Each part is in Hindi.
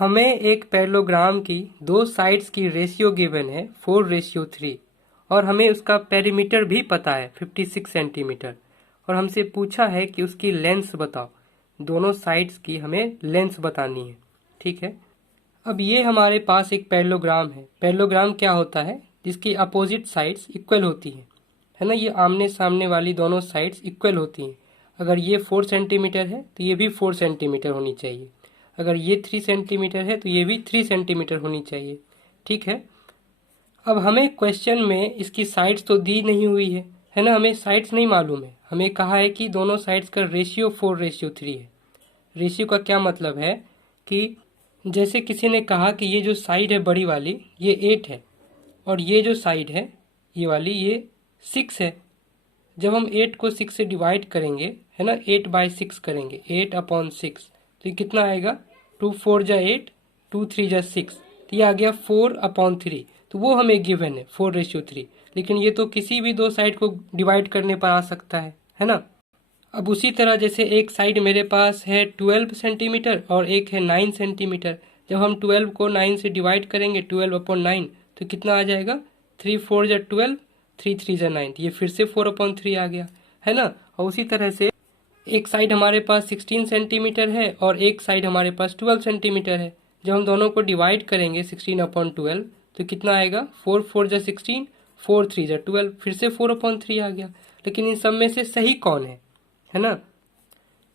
हमें एक पैरेललोग्राम की दो साइड्स की रेशियो गिवन है 4:3 और हमें उसका पेरीमीटर भी पता है 56 सेंटीमीटर और हमसे पूछा है कि उसकी लेंथ बताओ। दोनों साइड्स की हमें लेंथ बतानी है। ठीक है, अब ये हमारे पास एक पैरेललोग्राम है। पैरेललोग्राम क्या होता है? जिसकी अपोजिट साइड्स इक्वल होती हैं, है ना। ये आमने सामने वाली दोनों साइड्स इक्वल होती हैं। अगर ये 4 सेंटीमीटर है तो ये भी 4 सेंटीमीटर होनी चाहिए। अगर ये 3 सेंटीमीटर है तो ये भी 3 सेंटीमीटर होनी चाहिए। ठीक है, अब हमें क्वेश्चन में इसकी साइड्स तो दी नहीं हुई है ना। हमें साइड्स नहीं मालूम है। हमें कहा है कि दोनों साइड्स का रेशियो 4:3 है। रेशियो का क्या मतलब है कि जैसे किसी ने कहा कि ये जो साइड है बड़ी वाली ये 8 है और ये जो साइड है ये वाली ये 6 है। जब हम 8 को 6 से डिवाइड करेंगे, है ना, 8/6 करेंगे, 8/6, तो ये कितना आएगा? 2 4 जा 8, 2 3 जा 6, तो ये आ गया 4/3। तो वो हमें गिवन है 4:3। लेकिन ये तो किसी भी दो साइड को डिवाइड करने पर आ सकता है ना। अब उसी तरह जैसे एक साइड मेरे पास है 12 सेंटीमीटर और एक है 9 सेंटीमीटर। जब हम 12 को 9 से डिवाइड करेंगे, 12/9, तो कितना आ जाएगा? 3 4 जा 12, 3 3 जा 9, ये फिर से 4/3 आ गया, है ना। और उसी तरह से एक साइड हमारे पास 16 सेंटीमीटर है और एक साइड हमारे पास 12 सेंटीमीटर है। जब हम दोनों को डिवाइड करेंगे 16/12, तो कितना आएगा? 4 4 जा 16, 4 3 जा 12, फिर से 4/3 आ गया। लेकिन इन सब में से सही कौन है ना।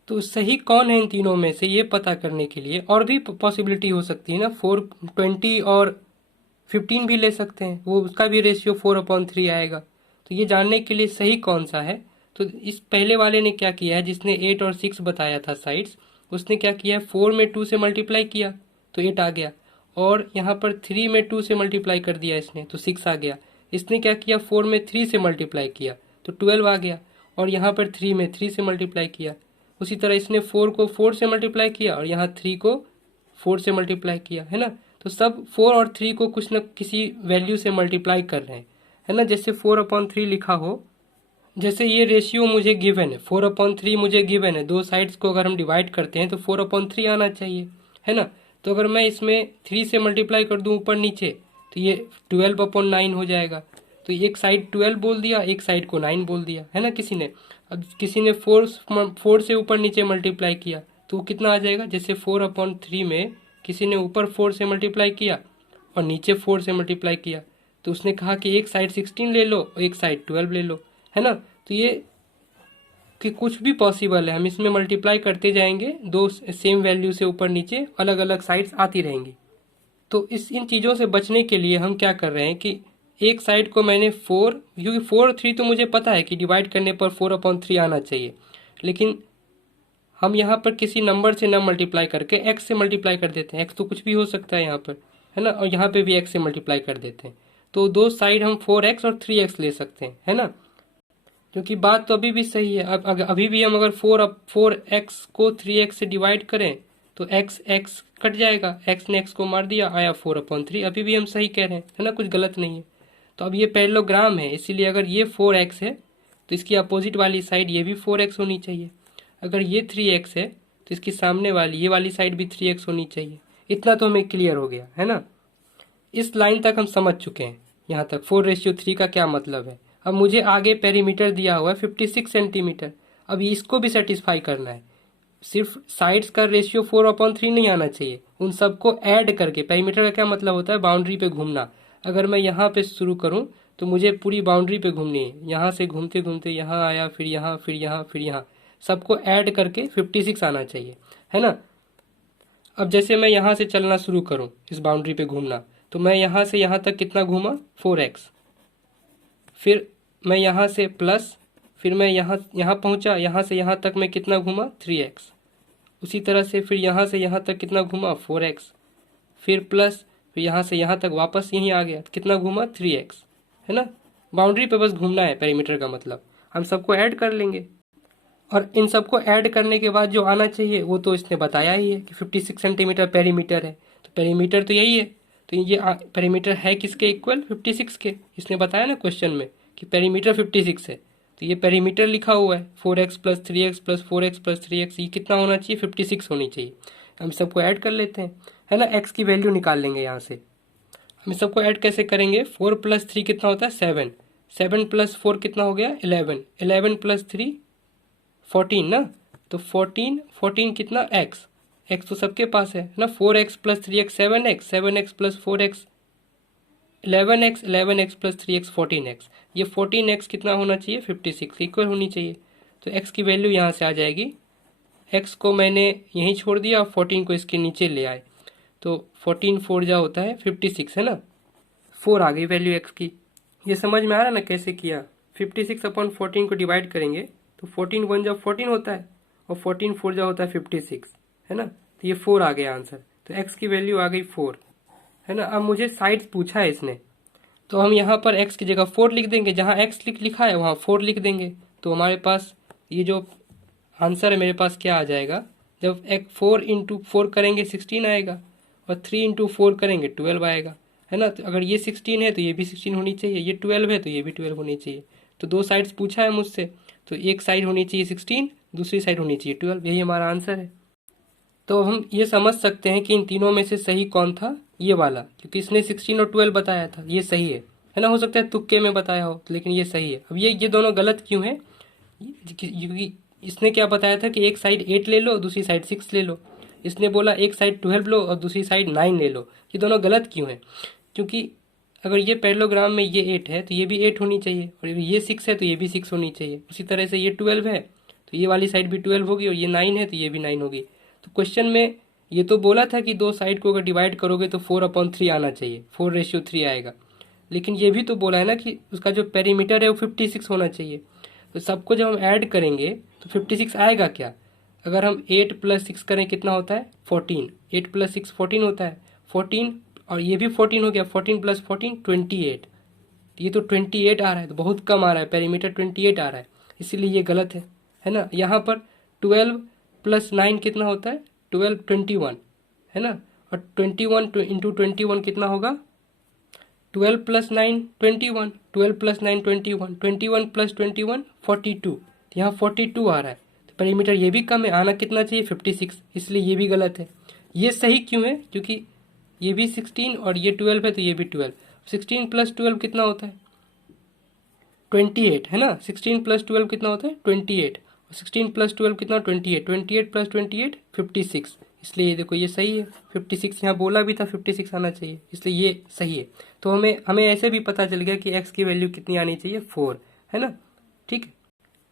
तो सही कौन है इन तीनों में से, ये पता करने के लिए और भी पॉसिबिलिटी हो सकती है ना। 420 और 15 भी ले सकते हैं, वो उसका भी रेशियो 4/3 आएगा। तो ये जानने के लिए सही कौन सा है, तो इस पहले वाले ने क्या किया है, जिसने 8 और 6 बताया था साइड्स, उसने क्या किया है, 4 में 2 से मल्टीप्लाई किया तो 8 आ गया। और यहाँ पर 3 में 2 से मल्टीप्लाई कर दिया इसने तो 6 आ गया। इसने क्या किया, 4 में 3 से मल्टीप्लाई किया तो 12 आ गया। और यहाँ पर 3 में 3 से मल्टीप्लाई किया। उसी तरह इसने 4 को 4 से मल्टीप्लाई किया और यहाँ 3 को 4 से मल्टीप्लाई किया, है ना। तो सब 4 और 3 को कुछ न किसी वैल्यू से मल्टीप्लाई कर रहे हैं, है ना। जैसे 4/3 लिखा हो, जैसे ये रेशियो मुझे गिवन है, 4/3 मुझे गिवन है। दो साइड्स को अगर हम डिवाइड करते हैं तो 4/3 आना चाहिए, है ना। तो अगर मैं इसमें 3 से मल्टीप्लाई कर दूं ऊपर नीचे तो ये 12/9 हो जाएगा। तो एक साइड 12 बोल दिया, एक साइड को 9 बोल दिया, है ना किसी ने। अब किसी ने 4 से ऊपर नीचे मल्टीप्लाई किया तो कितना आ जाएगा? जैसे 4/3 में किसी ने ऊपर 4 से मल्टीप्लाई किया और नीचे 4 से मल्टीप्लाई किया, तो उसने कहा कि एक साइड 16 ले लो और एक साइड 12 ले लो, है ना। तो ये कि कुछ भी पॉसिबल है, हम इसमें मल्टीप्लाई करते जाएंगे, दो सेम वैल्यू से ऊपर नीचे अलग अलग साइड्स आती रहेंगी। तो इन चीज़ों से बचने के लिए हम क्या कर रहे हैं कि एक साइड को मैंने 4, क्योंकि 4 3 तो मुझे पता है कि डिवाइड करने पर 4/3 आना चाहिए, लेकिन हम यहाँ पर किसी नंबर से न मल्टीप्लाई करके x से मल्टीप्लाई कर देते हैं। x तो कुछ भी हो सकता है यहाँ पर, है ना, और यहाँ पे भी x से मल्टीप्लाई कर देते हैं। तो दो साइड हम 4x और 3x ले सकते हैं, है ना। क्योंकि बात तो अभी भी सही है। अब अभी भी हम अगर 4x को 3x से डिवाइड करें तो x कट जाएगा, x ने x को मार दिया, आया 4/3। अभी भी हम सही कह रहे हैं, है ना, कुछ गलत नहीं है। तो अब ये पैरेललोग्राम है, इसीलिए अगर ये 4x है तो इसकी अपोजिट वाली साइड ये भी 4x होनी चाहिए। अगर ये 3x है तो इसकी सामने वाली ये वाली साइड भी 3x होनी चाहिए। इतना तो हमें क्लियर हो गया, है ना। इस लाइन तक हम समझ चुके हैं। यहाँ तक 4:3 का क्या मतलब है। अब मुझे आगे पेरीमीटर दिया हुआ है 56 सेंटीमीटर। अब इसको भी सेटिस्फाई करना है। सिर्फ साइड्स का रेशियो 4/3 नहीं आना चाहिए, उन सबको ऐड करके। पेरीमीटर का क्या मतलब होता है? बाउंड्री पे घूमना। अगर मैं यहाँ पे शुरू करूँ तो मुझे पूरी बाउंड्री पे घूमनी है। यहाँ से घूमते घूमते यहाँ आया, फिर यहाँ, फिर यहाँ, फिर यहाँ, सबको ऐड करके 56 आना चाहिए, है ना। अब जैसे मैं यहाँ से चलना शुरू करूँ, इस बाउंड्री पे घूमना, तो मैं यहाँ से यहाँ तक कितना घूमा? 4x। फिर मैं यहाँ से प्लस, फिर मैं यहाँ पहुँचा, यहाँ से यहाँ तक मैं कितना घूमा? 3x। उसी तरह से फिर यहाँ से यहाँ तक कितना घूमा? 4x। फिर प्लस, फिर यहाँ से यहाँ तक वापस यहीं आ गया, कितना घूमा? 3x, है ना। बाउंड्री पे बस घूमना है, पेरीमीटर का मतलब। हम सबको ऐड कर लेंगे और इन सबको ऐड करने के बाद जो आना चाहिए वो तो इसने बताया ही है कि 56 सेंटीमीटर पेरीमीटर है। तो पेरीमीटर तो यही है। तो ये पेरीमीटर है किसके इक्वल? 56 के। इसने बताया ना क्वेश्चन में कि पेरीमीटर 56 है। तो ये पेरीमीटर लिखा हुआ है 4x + 3x + 4x + 3x। ये कितना होना चाहिए? 56 होनी चाहिए। हम सबको ऐड कर लेते हैं। है ना, x की वैल्यू निकाल लेंगे यहाँ से। हम सबको ऐड कैसे करेंगे, 4 + 3 कितना होता है 7, 7 + 4 कितना हो गया 11, 11 + 3 14 ना, तो 14 14 कितना x, x तो सबके पास है ना, 4x + 3x 7x, 7x + 4x 11x, 11x + 3x 14x, ये 14x कितना होना चाहिए 56 इक्वल होनी चाहिए। तो x की वैल्यू यहाँ से आ जाएगी, x को मैंने यहीं छोड़ दिया और 14 को इसके नीचे ले आए, तो 14 4 जा होता है 56 है ना, 4 आ गई वैल्यू x की। ये समझ में आ रहा है ना कैसे किया, 56/14 को डिवाइड करेंगे तो 14 1 जा 14 होता है और 14 4 जा होता है 56 है ना, तो ये 4 आ गया आंसर। तो x की वैल्यू आ गई 4 है ना। अब मुझे साइड्स पूछा है इसने, तो हम यहाँ पर x की जगह 4 लिख देंगे, जहाँ x लिखा है वहाँ 4 लिख देंगे, तो हमारे पास ये जो आंसर है मेरे पास क्या आ जाएगा, जब 4 × 4 करेंगे 16 आएगा और 3 × 4 करेंगे 12 आएगा है ना। तो अगर ये 16 है तो ये भी 16 होनी चाहिए, ये 12 है तो ये भी 12 होनी चाहिए। तो दो साइड्स पूछा है मुझसे, तो एक साइड होनी चाहिए 16, दूसरी साइड होनी चाहिए 12, यही हमारा आंसर है। तो हम ये समझ सकते हैं कि इन तीनों में से सही कौन था, ये वाला, क्योंकि इसने 16 और 12 बताया था, ये सही है ना। हो सकता है तुक्के में बताया हो, लेकिन ये सही है। अब ये दोनों गलत क्यों है, क्योंकि इसने क्या बताया था कि एक साइड 8 ले लो दूसरी साइड 6 ले लो, इसने बोला एक साइड 12 लो और दूसरी साइड 9 ले लो। ये दोनों गलत क्यों है, क्योंकि अगर ये पैरेललोग्राम में ये 8 है तो ये भी 8 होनी चाहिए, और ये 6 है तो ये भी 6 होनी चाहिए। उसी तरह से ये 12 है तो ये वाली साइड भी 12 होगी, और ये 9 है तो ये भी 9 होगी। तो क्वेश्चन में ये तो बोला था कि दो साइड को अगर डिवाइड करोगे तो 4/3 आना चाहिए, 4:3 आएगा, लेकिन ये भी तो बोला है ना कि उसका जो पेरीमीटर है वो 56 होना चाहिए। तो सबको जब हम ऐड करेंगे तो 56 आएगा क्या, अगर हम 8 + 6 करें कितना होता है 14, 8 + 6 14 होता है, 14 और ये भी 14 हो गया, 14 + 14 28, ये तो 28 आ रहा है, तो बहुत कम आ रहा है, पेरीमीटर 28 आ रहा है, इसीलिए ये गलत है ना। यहाँ पर 12 + 9 कितना होता है 12 21 है ना, और 21 × 21 कितना होगा 12 + 9 21, 12 + 9 21, 21 + 21 42, तो यहाँ 42 आ रहा है, तो पेरीमीटर ये भी कम है, आना कितना चाहिए 56, इसलिए ये भी गलत है। ये सही क्यों है, क्योंकि ये भी 16 और ये 12 है तो ये भी 12, 16 + 12 कितना होता है 28 है ना, 16 + 12 कितना होता है 28, और 16 + 12 कितना 28, 28 + 28 56, इसलिए ये देखो ये सही है। 56 यहाँ बोला भी था 56 आना चाहिए, इसलिए ये सही है। तो हमें ऐसे भी पता चल गया कि x की वैल्यू कितनी आनी चाहिए 4 है ना, ठीक है।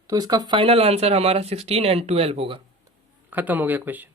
तो इसका फाइनल आंसर हमारा 16 और 12 होगा। खत्म हो गया क्वेश्चन।